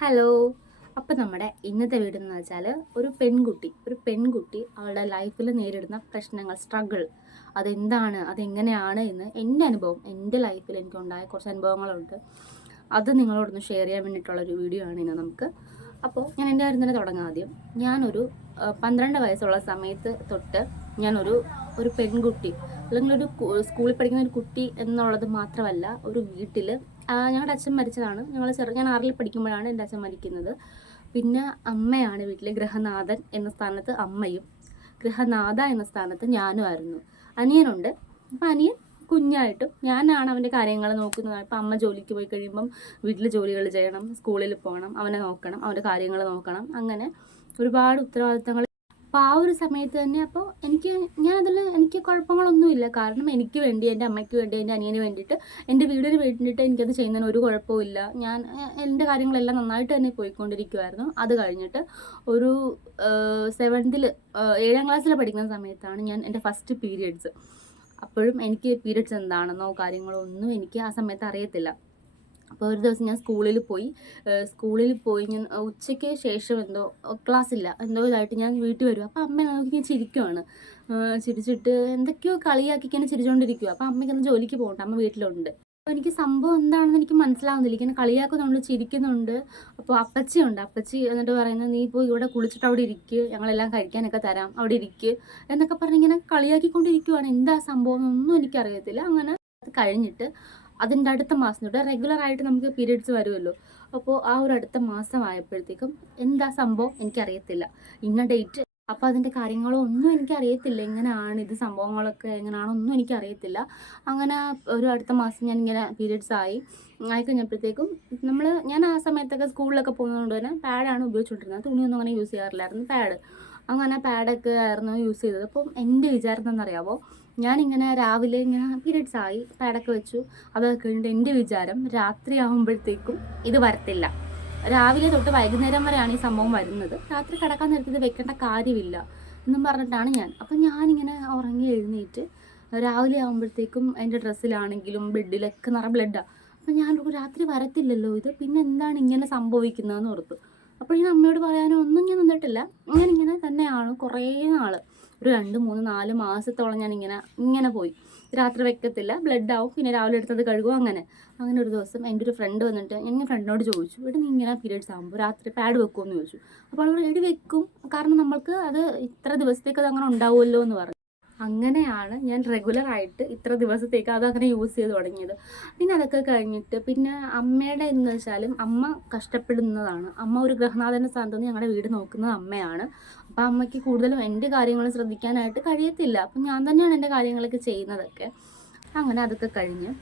Hello. അപ്പം നമ്മുടെ ഇന്നത്തെ വീഡിയോ എന്ന് വെച്ചാൽ ഒരു പെൺകുട്ടി അവളുടെ ലൈഫിൽ നേരിടുന്ന പ്രശ്നങ്ങൾ, സ്ട്രഗിൾ അതെന്താണ്, അതെങ്ങനെയാണ് എന്ന് എൻ്റെ ലൈഫിൽ എനിക്കുണ്ടായ കുറച്ച് അനുഭവങ്ങളുണ്ട്. അത് നിങ്ങളോടൊന്ന് ഷെയർ ചെയ്യാൻ വേണ്ടിയിട്ടുള്ളൊരു വീഡിയോ ആണ് ഇന്ന് നമുക്ക്. അപ്പോൾ ഞാൻ എൻ്റെ കാര്യം തന്നെ തുടങ്ങാം ആദ്യം. ഞാനൊരു 12 വയസ്സുള്ള സമയത്ത് തൊട്ട് ഞാനൊരു ഒരു പെൺകുട്ടി അല്ലെങ്കിൽ സ്കൂളിൽ പഠിക്കുന്ന ഒരു കുട്ടി എന്നുള്ളത് മാത്രമല്ല, ഒരു വീട്ടിൽ ഞങ്ങളുടെ അച്ഛൻ മരിച്ചതാണ്. ഞാൻ 6ൽ പഠിക്കുമ്പോഴാണ് എൻ്റെ അച്ഛൻ മരിക്കുന്നത്. പിന്നെ അമ്മയാണ് വീട്ടിലെ ഗൃഹനാഥൻ എന്ന സ്ഥാനത്ത് അമ്മയും, ഗൃഹനാഥ എന്ന സ്ഥാനത്ത് ഞാനുമായിരുന്നു. അനിയനുണ്ട്. അപ്പം അനിയൻ കുഞ്ഞായിട്ടും ഞാനാണ് അവൻ്റെ കാര്യങ്ങൾ നോക്കുന്നത്. ഇപ്പം അമ്മ ജോലിക്ക് പോയി കഴിയുമ്പം വീട്ടിൽ ജോലികൾ ചെയ്യണം, സ്കൂളിൽ പോകണം, അവനെ നോക്കണം, അവൻ്റെ കാര്യങ്ങൾ നോക്കണം, അങ്ങനെ ഒരുപാട് ഉത്തരവാദിത്തങ്ങൾ. അപ്പോൾ ആ ഒരു സമയത്ത് തന്നെ അപ്പോൾ എനിക്ക് കുഴപ്പങ്ങളൊന്നുമില്ല. കാരണം എനിക്ക് വേണ്ടി, എൻ്റെ അമ്മയ്ക്ക് വേണ്ടി, എൻ്റെ അനിയന് വേണ്ടിയിട്ട്, എൻ്റെ വീടിന് വേണ്ടിയിട്ട് എനിക്കത് ചെയ്യുന്നതിന് ഒരു കുഴപ്പമില്ല. എൻ്റെ കാര്യങ്ങളെല്ലാം നന്നായിട്ട് തന്നെ പോയിക്കൊണ്ടിരിക്കുമായിരുന്നു. അത് കഴിഞ്ഞിട്ട് ഒരു 7ാം ക്ലാസ്സിൽ പഠിക്കുന്ന സമയത്താണ് ഞാൻ എൻ്റെ ഫസ്റ്റ് പീരിയഡ്സ്. അപ്പോഴും എനിക്ക് പീരിയഡ്സ് എന്താണെന്നോ കാര്യങ്ങളോ ഒന്നും എനിക്ക് ആ സമയത്ത് അറിയത്തില്ല. അപ്പോൾ ഒരു ദിവസം ഞാൻ സ്കൂളിൽ പോയി ഞാൻ ഉച്ചയ്ക്ക് ശേഷം ക്ലാസ്സില്ല, ഇതായിട്ട് ഞാൻ വീട്ടിൽ വരും. അപ്പോൾ അമ്മ നോക്കി ഞാൻ ചിരിക്കുവാണ്. ചിരിച്ചിട്ട് എന്തൊക്കെയോ കളിയാക്കി ഇങ്ങനെ ചിരിച്ചുകൊണ്ടിരിക്കുക. അപ്പോൾ അമ്മയ്ക്കൊന്ന് ജോലിക്ക് പോകണ്ട, അമ്മ വീട്ടിലുണ്ട്. അപ്പോൾ എനിക്ക് സംഭവം എന്താണെന്ന് എനിക്ക് മനസ്സിലാവുന്നില്ല. ഇങ്ങനെ കളിയാക്കുന്നുണ്ട്, ചിരിക്കുന്നുണ്ട്. അപ്പോൾ അപ്പച്ചി എന്നിട്ട് പറയുന്നത്, നീ ഇപ്പോൾ ഇവിടെ കുളിച്ചിട്ട് അവിടെ ഇരിക്കുക, ഞങ്ങളെല്ലാം കഴിക്കാനൊക്കെ തരാം, അവിടെ ഇരിക്കുക എന്നൊക്കെ പറഞ്ഞ് ഇങ്ങനെ കളിയാക്കിക്കൊണ്ടിരിക്കുവാണ്. എന്താ സംഭവം എന്നൊന്നും എനിക്കറിയത്തില്ല. അങ്ങനെ അത് കഴിഞ്ഞിട്ട് അതിൻ്റെ അടുത്ത മാസം തൊട്ട് റെഗുലറായിട്ട് നമുക്ക് പീരിയഡ്സ് വരുമല്ലോ. അപ്പോൾ ആ ഒരു അടുത്ത മാസം ആയപ്പോഴത്തേക്കും എന്താ സംഭവം എനിക്കറിയത്തില്ല, ഇന്ന ഡേറ്റ്. അപ്പോൾ അതിൻ്റെ കാര്യങ്ങളോ ഒന്നും എനിക്കറിയത്തില്ല, എങ്ങനെയാണ് ഇത് സംഭവങ്ങളൊക്കെ എങ്ങനെയാണൊന്നും എനിക്കറിയത്തില്ല. അങ്ങനെ ഒരു അടുത്ത മാസം ഞാനിങ്ങനെ പീരിയഡ്സ് ആയിക്കഴിഞ്ഞപ്പോഴത്തേക്കും ഞാൻ ആ സമയത്തൊക്കെ സ്കൂളിലൊക്കെ പോകുന്നതുകൊണ്ട് തന്നെ പാഡാണ് ഉപയോഗിച്ചുകൊണ്ടിരുന്നത്. തുണിയൊന്നും അങ്ങനെ യൂസ് ചെയ്യാറില്ലായിരുന്നു, പാഡ്. അങ്ങനെ പാഡൊക്കെ ആയിരുന്നു യൂസ് ചെയ്തത്. അപ്പം എൻ്റെ വിചാരം എന്താണെന്നറിയാമോ, ഞാനിങ്ങനെ രാവിലെ ഇങ്ങനെ പീരിയഡ്സ് ആയി, പാഡൊക്കെ വെച്ചു. അതൊക്കെ കഴിഞ്ഞിട്ട് എൻ്റെ വിചാരം രാത്രി ആകുമ്പോഴത്തേക്കും ഇത് വരത്തില്ല. രാവിലെ തൊട്ട് വൈകുന്നേരം വരെയാണ് ഈ സംഭവം വരുന്നത്. രാത്രി കിടക്കാൻ നേരത്ത് ഇത് വെക്കേണ്ട കാര്യമില്ല എന്നും പറഞ്ഞിട്ടാണ് ഞാൻ. അപ്പം ഞാനിങ്ങനെ ഉറങ്ങി എഴുന്നേറ്റ് രാവിലെ ആകുമ്പോഴത്തേക്കും എൻ്റെ ഡ്രസ്സിലാണെങ്കിലും ബെഡിലൊക്കെ നിറയെ ബ്ലഡാണ്. അപ്പം ഞാൻ രാത്രി വരത്തില്ലല്ലോ ഇത്, പിന്നെ എന്താണ് ഇങ്ങനെ സംഭവിക്കുന്നതെന്ന് ഓർത്തു. അപ്പോൾ ഞാൻ അമ്മയോട് പറയാനോ ഒന്നും ഞാൻ നിന്നിട്ടില്ല. ഞാനിങ്ങനെ തന്നെയാണ് കുറേ നാൾ, ഒരു 2, 3, 4 മാസത്തോളം ഇങ്ങനെ പോയി. രാത്രി വെക്കത്തില്ല, ബ്ലഡ് ആവും, പിന്നെ രാവിലെ എടുത്തത് കഴുകും. അങ്ങനെ ഒരു ദിവസം എൻ്റെ ഒരു ഫ്രണ്ട് വന്നിട്ട് ഞാൻ ഫ്രണ്ടിനോട് ചോദിച്ചു, എടി നീ ഇങ്ങനെ പീരിയഡ്സ് ആകുമ്പോൾ രാത്രി പാഡ് വെക്കുമെന്ന് ചോദിച്ചു. അപ്പോൾ അവൾ എടി വെക്കും, കാരണം നമ്മൾക്ക് അത് ഇത്ര ദിവസത്തേക്ക് അത് അങ്ങനെ ഉണ്ടാവുമല്ലോ എന്ന് പറഞ്ഞു. അങ്ങനെയാണ് ഞാൻ റെഗുലറായിട്ട് ഇത്ര ദിവസത്തേക്ക് അതങ്ങനെ യൂസ് ചെയ്ത് തുടങ്ങിയത്. പിന്നെ അതൊക്കെ കഴിഞ്ഞിട്ട് പിന്നെ അമ്മയുടെ എന്ന് വെച്ചാലും അമ്മ കഷ്ടപ്പെടുന്നതാണ്. അമ്മ ഒരു ഗൃഹനാഥൻ്റെ സ്ഥാനത്ത് നിന്ന് ഞങ്ങളുടെ വീട് നോക്കുന്നത് അമ്മയാണ്. അപ്പം അമ്മയ്ക്ക് കൂടുതലും എൻ്റെ കാര്യങ്ങൾ ശ്രദ്ധിക്കാനായിട്ട് കഴിയത്തില്ല. അപ്പം ഞാൻ തന്നെയാണ് എൻ്റെ കാര്യങ്ങളൊക്കെ ചെയ്യുന്നതൊക്കെ. അങ്ങനെ അതൊക്കെ കഴിഞ്ഞ്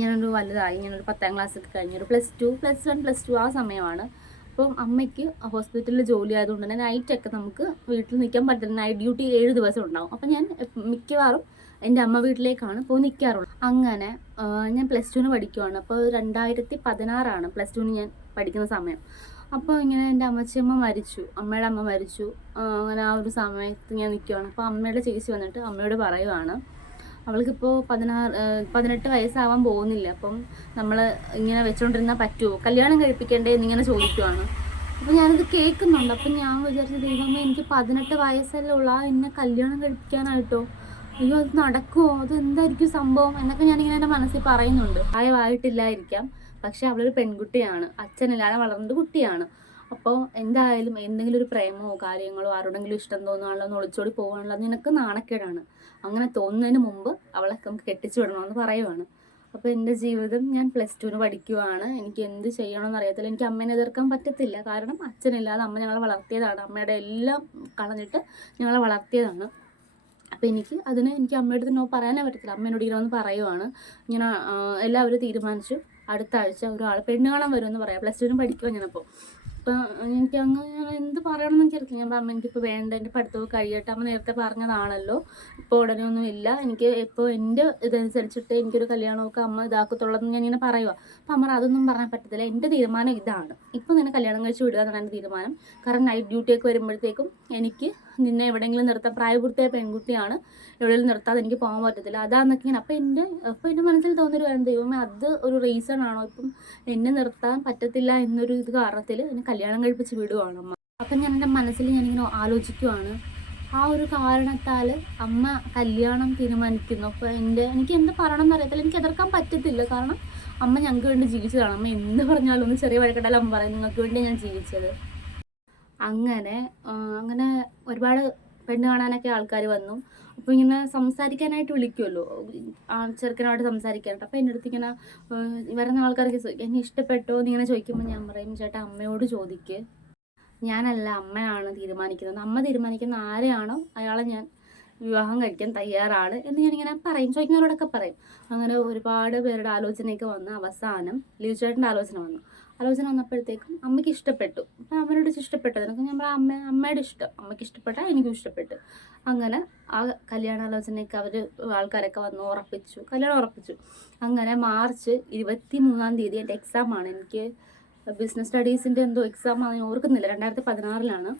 ഞാനൊരു വലുതായി. ഞാനൊരു 10ാം ക്ലാസ്സൊക്കെ കഴിഞ്ഞ് ഒരു +2 ആ സമയമാണ്. അപ്പം അമ്മയ്ക്ക് ഹോസ്പിറ്റലിൽ ജോലി ആയതുകൊണ്ട് തന്നെ നൈറ്റൊക്കെ നമുക്ക് വീട്ടിൽ നിൽക്കാൻ പറ്റില്ല. നൈറ്റ് ഡ്യൂട്ടി 7 ദിവസം ഉണ്ടാവും. അപ്പം ഞാൻ മിക്കവാറും എൻ്റെ അമ്മ വീട്ടിലേക്കാണ് പോയി നിൽക്കാറുള്ളത്. അങ്ങനെ ഞാൻ +2 പഠിക്കുവാണ്. അപ്പോൾ 2016 +2 ഞാൻ പഠിക്കുന്ന സമയം. അപ്പോൾ ഇങ്ങനെ എൻ്റെ അമ്മയുടെ അമ്മ മരിച്ചു. അങ്ങനെ ആ ഒരു സമയത്ത് ഞാൻ നിൽക്കുവാണ്. അപ്പോൾ അമ്മയുടെ ചേച്ചി വന്നിട്ട് അമ്മയോട് പറയുവാണ്, അവൾക്കിപ്പോൾ 18 വയസ്സാവാൻ പോകുന്നില്ല, അപ്പം നമ്മൾ ഇങ്ങനെ വെച്ചുകൊണ്ടിരുന്നാൽ പറ്റുമോ, കല്യാണം കഴിപ്പിക്കണ്ടേ എന്നിങ്ങനെ ചോദിക്കുവാണ്. അപ്പോൾ ഞാനത് കേൾക്കുന്നുണ്ട്. അപ്പം ഞാൻ വിചാരിച്ച, ദൈവമേ, എനിക്ക് 18 വയസ്സല്ലേ ഉള്ളൂ, എന്നെ കല്യാണം കഴിപ്പിക്കാനായിട്ടോ, അയ്യോ അത് നടക്കുമോ, അത് എന്തായിരിക്കും സംഭവം എന്നൊക്കെ ഞാനിങ്ങനെ എൻ്റെ മനസ്സിൽ പറയുന്നുണ്ട്. പ്രായമായിട്ടില്ലായിരിക്കാം, പക്ഷെ അവളൊരു പെൺകുട്ടിയാണ്, അച്ഛനില്ലാതെ വളർന്നൊരു കുട്ടിയാണ്. അപ്പോൾ എന്തായാലും എന്തെങ്കിലും ഒരു പ്രേമമോ കാര്യങ്ങളോ ആരോടെങ്കിലും ഇഷ്ടം തോന്നുകയാണല്ലോ, ഒന്ന് ഒളിച്ചോടി പോകുകയാണല്ലോ, നിനക്ക് നാണക്കേടാണ്. അങ്ങനെ തോന്നുന്നതിന് മുമ്പ് അവളെ നമുക്ക് കെട്ടിച്ചു വിടണമെന്ന് പറയുവാണ്. അപ്പോൾ എൻ്റെ ജീവിതം, ഞാൻ +2 പഠിക്കുവാണ്. എനിക്ക് എന്ത് ചെയ്യണമെന്ന് അറിയത്തില്ല. എനിക്ക് അമ്മേനെ എതിർക്കാൻ പറ്റത്തില്ല, കാരണം അച്ഛനില്ലാതെ അമ്മ ഞങ്ങളെ വളർത്തിയതാണ്. അമ്മയുടെ എല്ലാം കളഞ്ഞിട്ട് ഞങ്ങളെ വളർത്തിയതാണ്. അപ്പോൾ എനിക്ക് അമ്മയുടെ അടുത്ത് നോ പറയാനേ പറ്റത്തില്ല. അമ്മേനോട് ഇങ്ങനെ ഒന്ന് പറയുവാണ്, ഇങ്ങനെ എല്ലാവരും തീരുമാനിച്ചു അടുത്ത ആഴ്ച ഒരാൾ പെണ്ണ് കാണാൻ വരുമെന്ന് പറയാം. +2 പഠിക്കുവാ ഞാനപ്പോൾ. അപ്പം ഞാൻ എന്ത് പറയണമെന്ന് എനിക്കറിയത്തില്ല. ഞാൻ പറഞ്ഞു, എനിക്കിപ്പോൾ വേണ്ട, എൻ്റെ പഠിത്തമൊക്കെ കഴിയട്ടെ, അമ്മ നേരത്തെ പറഞ്ഞതാണല്ലോ, ഇപ്പോൾ ഉടനെ ഒന്നും ഇല്ല, എനിക്ക് ഇപ്പോൾ എൻ്റെ ഇതനുസരിച്ചിട്ട് എനിക്കൊരു കല്യാണമൊക്കെ അമ്മ ഇതാക്കത്തുള്ളതെന്ന് ഞാനിങ്ങനെ പറയുക. അപ്പം അമ്മ അതൊന്നും പറയാൻ പറ്റത്തില്ല, എൻ്റെ തീരുമാനം ഇതാണ്, ഇപ്പോൾ നിന്നെ കല്യാണം കഴിച്ച് വിടുക എന്നാണ് എൻ്റെ തീരുമാനം. കാരണം നൈറ്റ് ഡ്യൂട്ടിയൊക്കെ വരുമ്പോഴത്തേക്കും എനിക്ക് നിന്നെ എവിടെയെങ്കിലും നിർത്താൻ, പ്രായപൂർത്തിയായ പെൺകുട്ടിയാണ്, എവിടെയെങ്കിലും നിർത്താതെ എനിക്ക് പോകാൻ പറ്റത്തില്ല, അതാന്നൊക്കെ ഇങ്ങനെ. അപ്പോൾ എൻ്റെ മനസ്സിൽ തോന്നിയൊരു കാര്യം, ദൈവമേ അത് ഒരു റീസൺ ആണോ ഇപ്പം എന്നെ നിർത്താൻ പറ്റത്തില്ല എന്നൊരു ഇത് കാരണത്തിൽ എന്നെ കല്യാണം കഴിപ്പിച്ച് വിടുവാണ് അമ്മ. അപ്പം ഞാൻ എൻ്റെ മനസ്സിൽ ഞാനിങ്ങനെ ആലോചിക്കുവാണ്, ആ ഒരു കാരണത്താൽ അമ്മ കല്യാണം തീരുമാനിക്കുന്നു. അപ്പോൾ എനിക്ക് എന്ത് പറയണം എന്നറിയത്തില്ല, എനിക്ക് എതിർക്കാൻ പറ്റത്തില്ല. കാരണം അമ്മ ഞങ്ങൾക്ക് വേണ്ടി ജീവിച്ചതാണ്. അമ്മ എന്ത് പറഞ്ഞാലും ഒന്ന് ചെറിയ വഴക്കട്ടാലും അമ്മ പറയും നിങ്ങൾക്ക് വേണ്ടി ഞാൻ ജീവിച്ചത്. അങ്ങനെ അങ്ങനെ ഒരുപാട് പെണ്ണ് കാണാനൊക്കെ ആൾക്കാർ വന്നു. അപ്പോൾ ഇങ്ങനെ സംസാരിക്കാനായിട്ട് വിളിക്കുമല്ലോ, ചെറുക്കനായിട്ട് സംസാരിക്കാനായിട്ട്. അപ്പോൾ എൻ്റെ അടുത്ത് ഇങ്ങനെ വരുന്ന ആൾക്കാർക്ക് എന്നെ ഇഷ്ടപ്പെട്ടോ എന്നിങ്ങനെ ചോദിക്കുമ്പോൾ ഞാൻ പറയും, ചേട്ടാ അമ്മയോട് ചോദിക്ക്, ഞാനല്ല അമ്മയാണ് തീരുമാനിക്കുന്നത്. അമ്മ തീരുമാനിക്കുന്ന ആരെയാണോ അയാളെ ഞാൻ വിവാഹം കഴിക്കാൻ തയ്യാറാണ് എന്ന് ഞാനിങ്ങനെ പറയും, ചോദിക്കുന്നവരോടൊക്കെ പറയും. അങ്ങനെ ഒരുപാട് പേരുടെ ആലോചനയൊക്കെ വന്ന് അവസാനം ലിജു ചേട്ടൻ്റെ ആലോചന വന്നപ്പോഴത്തേക്കും അമ്മയ്ക്ക് ഇഷ്ടപ്പെട്ടു. അപ്പം അവരോട് ഇഷ്ടപ്പെട്ടതിനൊക്കെ ഞാൻ പറയാം, അമ്മയുടെ ഇഷ്ടം, അമ്മയ്ക്ക് ഇഷ്ടപ്പെട്ടാൽ എനിക്കും ഇഷ്ടപ്പെട്ടു. അങ്ങനെ ആ കല്യാണാലോചനയൊക്കെ ആൾക്കാരൊക്കെ വന്ന് കല്യാണം ഉറപ്പിച്ചു. അങ്ങനെ മാർച്ച് 23 എൻ്റെ എക്സാമാണ്. എനിക്ക് ബിസിനസ് സ്റ്റഡീസിൻ്റെ എന്തോ എക്സാം ആണ്, ഞാൻ ഓർക്കുന്നില്ല. 2016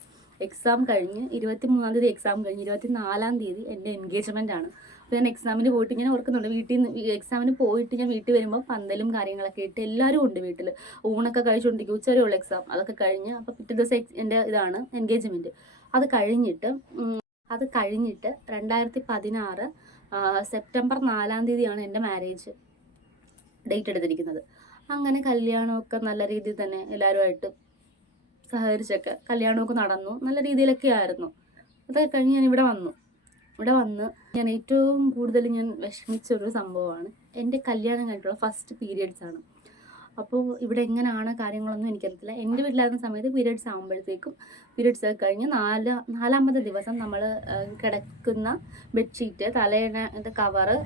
എക്സാം കഴിഞ്ഞ് 23 എക്സാം കഴിഞ്ഞ് 24 എൻ്റെ എൻഗേജ്മെൻ്റ് ആണ്. അപ്പോൾ ഞാൻ എക്സാമിന് പോയിട്ട് ഞാൻ ഓർക്കുന്നുണ്ട്, വീട്ടിൽ നിന്ന് എക്സാമിന് പോയിട്ട് ഞാൻ വീട്ടിൽ വരുമ്പോൾ പന്തലും കാര്യങ്ങളൊക്കെ ഇട്ട് എല്ലാവരും ഉണ്ട് വീട്ടിൽ. ഊണൊക്കെ കഴിച്ചുകൊണ്ടിരിക്കും, ഉച്ചവരെയുള്ള എക്സാം. അതൊക്കെ കഴിഞ്ഞ് അപ്പോൾ പിറ്റേ ദിവസം എൻ്റെ ഇതാണ് എൻഗേജ്മെൻറ്റ്. അത് കഴിഞ്ഞിട്ട് 2016 സെപ്റ്റംബർ 4 എൻ്റെ മാരേജ് ഡേറ്റ് എടുത്തിരിക്കുന്നത്. അങ്ങനെ കല്യാണമൊക്കെ നല്ല രീതിയിൽ തന്നെ എല്ലാവരുമായിട്ട് സഹകരിച്ചൊക്കെ കല്യാണമൊക്കെ നടന്നു, നല്ല രീതിയിലൊക്കെ ആയിരുന്നു. അതൊക്കെ കഴിഞ്ഞ് ഞാൻ ഇവിടെ വന്ന് ഞാൻ ഏറ്റവും കൂടുതൽ ഞാൻ വിഷമിച്ചൊരു സംഭവമാണ് എൻ്റെ കല്യാണം കഴിഞ്ഞിട്ടുള്ള ഫസ്റ്റ് പീരിയഡ്സാണ്. അപ്പോൾ ഇവിടെ എങ്ങനെയാണ് കാര്യങ്ങളൊന്നും എനിക്കറിയത്തില്ല. എൻ്റെ വീട്ടിലായിരുന്ന സമയത്ത് പീരിയഡ്സ് ആകുമ്പോഴത്തേക്കും പീരിയഡ്സ് ഒക്കെ കഴിഞ്ഞ് നാലാമത്തെ ദിവസം നമ്മൾ കിടക്കുന്ന ബെഡ്ഷീറ്റ്, തലേണ കവറ്,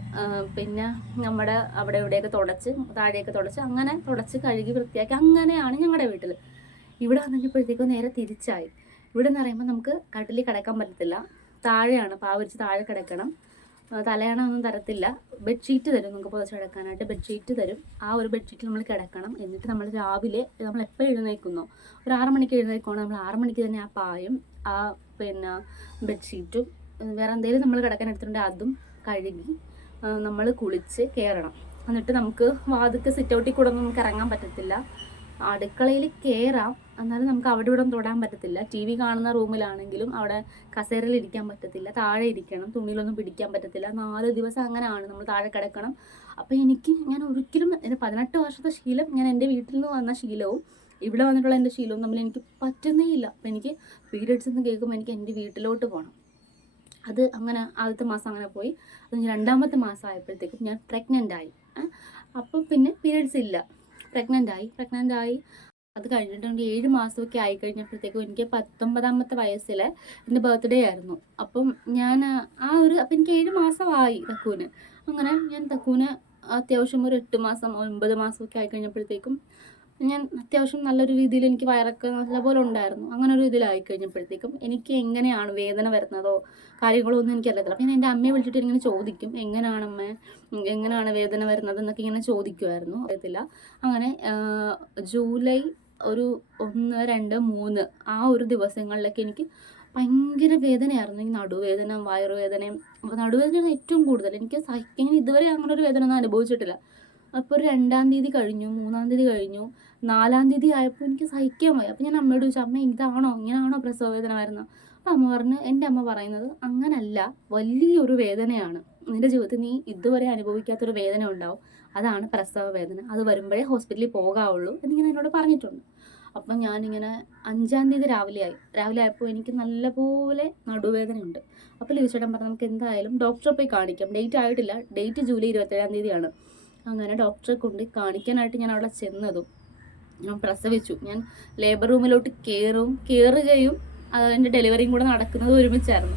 പിന്നെ നമ്മുടെ അവിടെ ഇവിടെയൊക്കെ താഴെയൊക്കെ അങ്ങനെ കഴുകി വൃത്തിയാക്കി അങ്ങനെയാണ് ഞങ്ങളുടെ വീട്ടിൽ. ഇവിടെ വന്നപ്പോഴത്തേക്കും നേരെ തിരിച്ചായി. ഇവിടെ എന്ന് പറയുമ്പോൾ നമുക്ക് കട്ടിലിൽ കിടക്കാൻ പറ്റത്തില്ല, താഴെയാണ്, പാവരിച്ച് താഴെ കിടക്കണം. തലയണ ഒന്നും തരത്തില്ല, ബെഡ്ഷീറ്റ് തരും നമുക്ക് പുതച്ച് കിടക്കാനായിട്ട്, ബെഡ്ഷീറ്റ് തരും. ആ ഒരു ബെഡ്ഷീറ്റിൽ നമ്മൾ കിടക്കണം. എന്നിട്ട് നമ്മൾ രാവിലെ നമ്മൾ എപ്പോൾ എഴുന്നേൽക്കുന്നോ, ഒരു 6 മണിക്ക് എഴുന്നേൽക്കുകയാണെങ്കിൽ നമ്മൾ 6 മണിക്ക് തന്നെ ആ പായും പിന്നെ ബെഡ്ഷീറ്റും വേറെ എന്തെങ്കിലും നമ്മൾ കിടക്കാൻ എടുത്തിട്ടുണ്ടെങ്കിൽ അതും കഴുകി നമ്മൾ കുളിച്ച് കയറണം. എന്നിട്ട് നമുക്ക് വാതിൽക്ക് സിറ്റൗട്ടിൽ കൂടെ ഒന്നും നമുക്ക് ഇറങ്ങാൻ പറ്റത്തില്ല. അടുക്കളയിൽ കയറാം, എന്നാലും നമുക്ക് അവിടെ ഇവിടെ തൊടാൻ പറ്റത്തില്ല. TV കാണുന്ന റൂമിലാണെങ്കിലും അവിടെ കസേരയിൽ ഇരിക്കാൻ പറ്റത്തില്ല, താഴെ ഇരിക്കണം, തുണിയിലൊന്നും പിടിക്കാൻ പറ്റത്തില്ല. 4 ദിവസം അങ്ങനെയാണ് നമ്മൾ താഴെ കിടക്കണം. അപ്പോൾ ഞാൻ ഒരിക്കലും എൻ്റെ 18 വർഷത്തെ ശീലം, ഞാൻ എൻ്റെ വീട്ടിൽ നിന്ന് വന്ന ശീലവും ഇവിടെ വന്നിട്ടുള്ള എൻ്റെ ശീലവും തമ്മിൽ എനിക്ക് പറ്റുന്നേ ഇല്ല. അപ്പോൾ എനിക്ക് പീരിയഡ്സ് എന്ന് കേൾക്കുമ്പോൾ എനിക്ക് എൻ്റെ വീട്ടിലോട്ട് പോകണം. അത് അങ്ങനെ ആദ്യത്തെ മാസം അങ്ങനെ പോയി. അത് 2ാമത്തെ മാസം ആയപ്പോഴത്തേക്കും ഞാൻ പ്രഗ്നൻ്റ് ആയി. അപ്പോൾ പിന്നെ പീരിയഡ്സ് ഇല്ല, പ്രഗ്നൻ്റ് ആയി. അത് കഴിഞ്ഞിട്ട് 7 മാസമൊക്കെ ആയി കഴിഞ്ഞപ്പോഴത്തേക്കും എനിക്ക് 19ാമത്തെ വയസ്സിൽ എൻ്റെ ബർത്ത്ഡേ ആയിരുന്നു. അപ്പം ഞാൻ അപ്പം എനിക്ക് 7 മാസമായി തക്കൂന്. അങ്ങനെ ഞാൻ തക്കൂന് അത്യാവശ്യം ഒരു 8 മാസം 9 മാസമൊക്കെ ആയി കഴിഞ്ഞപ്പോഴത്തേക്കും ഞാൻ അത്യാവശ്യം നല്ലൊരു രീതിയിൽ എനിക്ക് വയറൊക്കെ നല്ലപോലെ ഉണ്ടായിരുന്നു. അങ്ങനെ ഒരു ഇതിലായി കഴിഞ്ഞപ്പോഴത്തേക്കും എനിക്ക് എങ്ങനെയാണ് വേദന വരുന്നതോ കാര്യങ്ങളോ ഒന്നും എനിക്കറിയത്തില്ല. അപ്പം ഞാൻ എൻ്റെ അമ്മയെ വിളിച്ചിട്ട് ഇങ്ങനെ ചോദിക്കും, എങ്ങനെയാണ് വേദന വരുന്നത് എന്നൊക്കെ ഇങ്ങനെ ചോദിക്കുമായിരുന്നു, അറിയത്തില്ല. അങ്ങനെ ജൂലൈ ഒരു 1, 2, 3 ആ ഒരു ദിവസങ്ങളിലൊക്കെ എനിക്ക് ഭയങ്കര വേദനയായിരുന്നു. എനിക്ക് നടുവേദന, വയറുവേദനയും. നടുവേദനയാണ് ഏറ്റവും കൂടുതൽ. എനിക്ക് സഹിക്കാൻ ഇതുവരെ അങ്ങനെ ഒരു വേദന ഒന്നും അനുഭവിച്ചിട്ടില്ല. അപ്പോൾ ഒരു 2-ാം തീയതി കഴിഞ്ഞു, 3-ാം തീയതി കഴിഞ്ഞു, 4-ാം തീയതി ആയപ്പോൾ എനിക്ക് സഹിക്കാൻ പോയി. അപ്പോൾ ഞാൻ അമ്മയോട് ചോദിച്ചു, അമ്മ ഇങ്ങനെയാണോ പ്രസവ വേദന വരുന്നത്? അപ്പോൾ അമ്മ പറഞ്ഞു, എൻ്റെ അമ്മ പറയുന്നത് അങ്ങനല്ല, വലിയൊരു വേദനയാണ്, നിൻ്റെ ജീവിതത്തിൽ നീ ഇതുവരെ അനുഭവിക്കാത്തൊരു വേദന ഉണ്ടാവും, അതാണ് പ്രസവ വേദന, അത് വരുമ്പോഴേ ഹോസ്പിറ്റലിൽ പോകാവുള്ളൂ എന്നിങ്ങനെ എന്നോട് പറഞ്ഞിട്ടുണ്ട്. അപ്പം ഞാനിങ്ങനെ 5-ാം തീയതി രാവിലെ ആയപ്പോൾ എനിക്ക് നല്ലപോലെ നടുവേദനയുണ്ട്. അപ്പോൾ ലിവിച്ചേട്ടൻ പറഞ്ഞു, നമുക്ക് എന്തായാലും ഡോക്ടറെ പോയി കാണിക്കാം. ഡേറ്റ് ആയിട്ടില്ല, ഡേറ്റ് ജൂലൈ 27-ാം തീയതിയാണ്. അങ്ങനെ ഡോക്ടറെ കൊണ്ട് കാണിക്കാനായിട്ട് ഞാൻ അവിടെ ചെന്നതും ഞാൻ പ്രസവിച്ചു. ഞാൻ ലേബർ റൂമിലോട്ട് കയറുകയും എൻ്റെ ഡെലിവറിയും കൂടെ നടക്കുന്നത് ഒരുമിച്ചായിരുന്നു.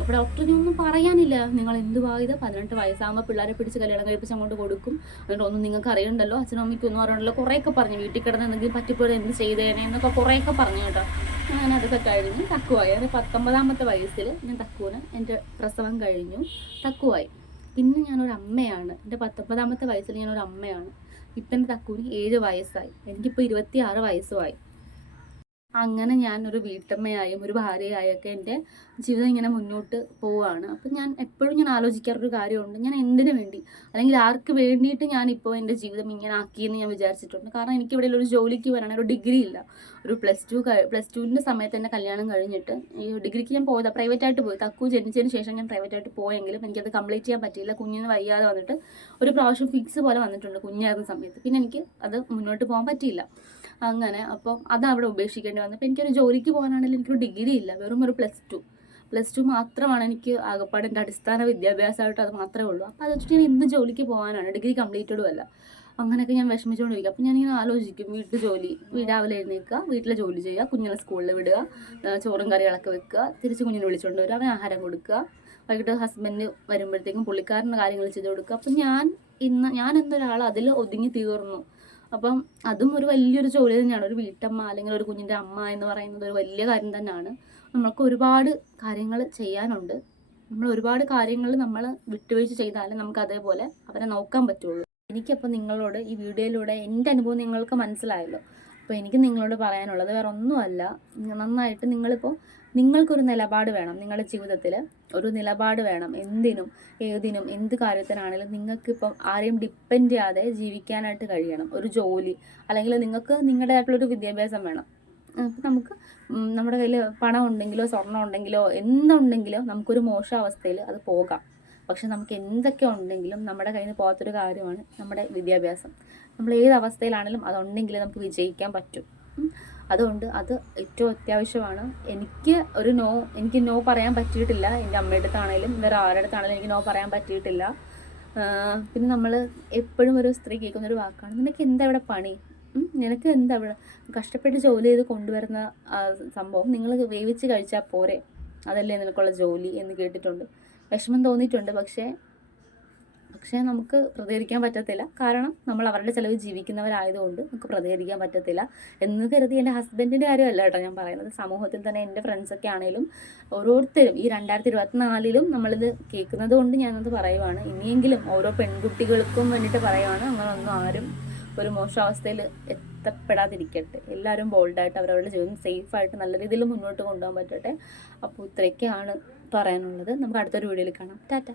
അപ്പോൾ ഡോക്ടറിന് ഒന്നും പറയാനില്ല, നിങ്ങൾ എന്തുവാ ഇത്, 18 വയസ്സാകുമ്പോൾ പിള്ളേരെ പിടിച്ച് കല്യാണം കഴിപ്പിച്ച് അങ്ങോട്ട് കൊടുക്കും, എന്നിട്ട് ഒന്നും നിങ്ങൾക്ക് അറിയണ്ടല്ലോ, അച്ഛനും അമ്മയ്ക്കും ഒന്നും അറിയണ്ടല്ലോ, കുറേയൊക്കെ പറഞ്ഞു. വീട്ടിൽ കിടന്ന് എന്തെങ്കിലും പറ്റിപ്പോയത് എന്ത് ചെയ്തേനെ എന്നൊക്കെ കുറേയൊക്കെ പറഞ്ഞു കേട്ടോ. അങ്ങനെ അതൊക്കെ കഴിഞ്ഞ് തക്കുവായി. അങ്ങനെ 19ാമത്തെ വയസ്സിൽ ഞാൻ തക്കുവിന് എൻ്റെ പ്രസവം കഴിഞ്ഞു, തക്കുവായി. പിന്നെ ഞാനൊരു അമ്മയാണ്. എൻ്റെ 19ാമത്തെ വയസ്സിൽ ഞാനൊരു അമ്മയാണ്. ഇപ്പം എൻ്റെ തക്കുവിന് 7 വയസ്സായി. എനിക്കിപ്പോൾ 26 വയസ്സുമായി. അങ്ങനെ ഞാനൊരു വീട്ടമ്മയായും ഒരു ഭാര്യയായൊക്കെ എൻ്റെ ജീവിതം ഇങ്ങനെ മുന്നോട്ട് പോവുകയാണ്. അപ്പം ഞാൻ എപ്പോഴും ആലോചിക്കാറൊരു കാര്യമുണ്ട്, ഞാൻ എന്തിനു വേണ്ടി അല്ലെങ്കിൽ ആർക്ക് വേണ്ടിയിട്ട് ഞാനിപ്പോൾ എൻ്റെ ജീവിതം ഇങ്ങനെ ആക്കിയെന്ന് ഞാൻ വിചാരിച്ചിട്ടുണ്ട്. കാരണം എനിക്കിവിടെ ഒരു ജോലിക്ക് വരാണെങ്കിൽ ഒരു ഡിഗ്രി ഇല്ല. ഒരു പ്ലസ് ടുവിൻ്റെ സമയത്ത് എൻ്റെ കല്യാണം കഴിഞ്ഞിട്ട് ഈ ഡിഗ്രിക്ക് ഞാൻ പോയതാണ്, പ്രൈവറ്റായിട്ട് പോയി. തക്കു ജനിച്ചതിന് ശേഷം ഞാൻ പ്രൈവറ്റായിട്ട് പോയെങ്കിലും എനിക്കത് കംപ്ലീറ്റ് ചെയ്യാൻ പറ്റിയില്ല. കുഞ്ഞിന് വയ്യാതെ വന്നിട്ട് ഒരു പ്രാവശ്യം ഫിക്സ് പോലെ വന്നിട്ടുണ്ട് കുഞ്ഞായിരുന്ന സമയത്ത്. പിന്നെ എനിക്ക് അത് മുന്നോട്ട് പോകാൻ പറ്റിയില്ല. അങ്ങനെ അപ്പം അതവിടെ ഉപേക്ഷിക്കേണ്ടി വന്നു. അപ്പോൾ എനിക്കൊരു ജോലിക്ക് പോകാനാണെങ്കിലും എനിക്കൊരു ഡിഗ്രി ഇല്ല, വെറും ഒരു പ്ലസ് ടു മാത്രമാണ് എനിക്ക് ആകപ്പാട് എൻ്റെ അടിസ്ഥാന വിദ്യാഭ്യാസമായിട്ട് അത് മാത്രമേ ഉള്ളൂ. അപ്പോൾ അത് വെച്ചിട്ട് ഞാൻ എന്ത് ജോലിക്ക് പോകാനാണ്, ഡിഗ്രി കംപ്ലീറ്റഡും അല്ല. അങ്ങനെയൊക്കെ ഞാൻ വിഷമിച്ചുകൊണ്ടിരിക്കുക. അപ്പോൾ ഞാനിങ്ങനെ ആലോചിക്കും, വീട്ടു ജോലി, രാവിലെ എഴുന്നേൽക്കുക, വീട്ടിലെ ജോലി ചെയ്യുക, കുഞ്ഞിനെ സ്കൂളിൽ വിടുക, ചോറും കറികളൊക്കെ വെക്കുക, തിരിച്ച് കുഞ്ഞിനെ വിളിച്ചുകൊണ്ട് വരിക, അവന് ആഹാരം കൊടുക്കുക, വൈകിട്ട് ഹസ്ബൻഡ് വരുമ്പോഴത്തേക്കും പുള്ളിക്കാരൻ്റെ കാര്യങ്ങൾ ചെയ്ത് കൊടുക്കുക. അപ്പം ഞാൻ എന്തൊരാൾ അതിൽ ഒതുങ്ങി തീർന്നു. അപ്പം അതും ഒരു വലിയൊരു ജോലി തന്നെയാണ്. ഒരു വീട്ടമ്മ അല്ലെങ്കിൽ ഒരു കുഞ്ഞിൻ്റെ അമ്മ എന്ന് പറയുന്നത് ഒരു വലിയ കാര്യം തന്നെയാണ്. നമ്മൾക്ക് ഒരുപാട് കാര്യങ്ങൾ ചെയ്യാനുണ്ട്. നമ്മൾ ഒരുപാട് കാര്യങ്ങൾ നമ്മൾ വിട്ടുവീഴ്ച ചെയ്താലേ നമുക്ക് അതേപോലെ അവരെ നോക്കാൻ പറ്റുള്ളൂ. എനിക്കപ്പോൾ നിങ്ങളോട് ഈ വീഡിയോയിലൂടെ എൻ്റെ അനുഭവം നിങ്ങൾക്ക് മനസ്സിലായല്ലോ. അപ്പോൾ എനിക്ക് നിങ്ങളോട് പറയാനുള്ളത് വേറെ ഒന്നുമല്ല, നന്നായിട്ട് നിങ്ങൾക്കൊരു നിലപാട് വേണം. നിങ്ങളുടെ ജീവിതത്തിൽ ഒരു നിലപാട് വേണം. എന്തിനും ഏതിനും എന്ത് കാര്യത്തിനാണെങ്കിലും നിങ്ങൾക്കിപ്പം ആരെയും ഡിപ്പെൻഡ് ചെയ്യാതെ ജീവിക്കാനായിട്ട് കഴിയണം. ഒരു ജോലി അല്ലെങ്കിൽ നിങ്ങൾക്ക് നിങ്ങളുടേതായിട്ടുള്ളൊരു വിദ്യാഭ്യാസം വേണം. അപ്പം നമുക്ക് നമ്മുടെ കയ്യിൽ പണം ഉണ്ടെങ്കിലോ സ്വർണ്ണം ഉണ്ടെങ്കിലോ എന്തുണ്ടെങ്കിലോ നമുക്കൊരു മോശാവസ്ഥയിൽ അത് പോകാം. പക്ഷെ നമുക്ക് എന്തൊക്കെ ഉണ്ടെങ്കിലും നമ്മുടെ കയ്യിൽ നിന്ന് പോകാത്തൊരു കാര്യമാണ് നമ്മുടെ വിദ്യാഭ്യാസം. നമ്മൾ ഏത് അവസ്ഥയിലാണെങ്കിലും അതുണ്ടെങ്കിൽ നമുക്ക് വിജയിക്കാൻ പറ്റും. അതുകൊണ്ട് അത് ഏറ്റവും അത്യാവശ്യമാണ്. എനിക്ക് നോ പറയാൻ പറ്റിയിട്ടില്ല. എൻ്റെ അമ്മയുടെ അടുത്താണേലും വേറെ ആരുടെ അടുത്താണേലും എനിക്ക് നോ പറയാൻ പറ്റിയിട്ടില്ല. പിന്നെ നമ്മൾ എപ്പോഴും ഒരു സ്ത്രീ കേൾക്കുന്നൊരു വാക്കാണ്, നിനക്ക് എന്താ ഇവിടെ പണി, നിനക്ക് എന്താ ഇവിടെ കഷ്ടപ്പെട്ട് ജോലി ചെയ്ത് കൊണ്ടുവരുന്ന സംഭവം നിങ്ങൾ വേവിച്ച് കഴിച്ചാൽ പോരെ, അതല്ലേ നിനക്കുള്ള ജോലി എന്ന് കേട്ടിട്ടുണ്ട്. വിഷമം തോന്നിയിട്ടുണ്ട്. പക്ഷേ നമുക്ക് പ്രതികരിക്കാൻ പറ്റത്തില്ല. കാരണം നമ്മൾ അവരുടെ ചിലവ് ജീവിക്കുന്നവരായതുകൊണ്ട് നമുക്ക് പ്രതികരിക്കാൻ പറ്റത്തില്ല എന്ന് കരുതി എൻ്റെ ഹസ്ബൻഡിൻ്റെ കാര്യമല്ല കേട്ടോ ഞാൻ പറയുന്നത്. സമൂഹത്തിൽ തന്നെ എൻ്റെ ഫ്രണ്ട്സൊക്കെ ആണെങ്കിലും ഓരോരുത്തരും ഈ 2024 നമ്മളിത് കേൾക്കുന്നത് കൊണ്ട് ഞാനത് പറയുവാണ്. ഇനിയെങ്കിലും ഓരോ പെൺകുട്ടികൾക്കും വേണ്ടിയിട്ട് പറയുവാണ്, അങ്ങനെയൊന്നും ആരും ഒരു മോശാവസ്ഥയിൽ എത്തപ്പെടാതിരിക്കട്ടെ. എല്ലാവരും ബോൾഡായിട്ട് അവരവരുടെ ജീവിതം സേഫായിട്ട് നല്ല രീതിയിൽ മുന്നോട്ട് കൊണ്ടുപോകാൻ പറ്റട്ടെ. അപ്പോൾ ഇത്രയൊക്കെയാണ് പറയാനുള്ളത്. നമുക്ക് അടുത്തൊരു വീഡിയോയിൽ കാണാം. ടാറ്റ.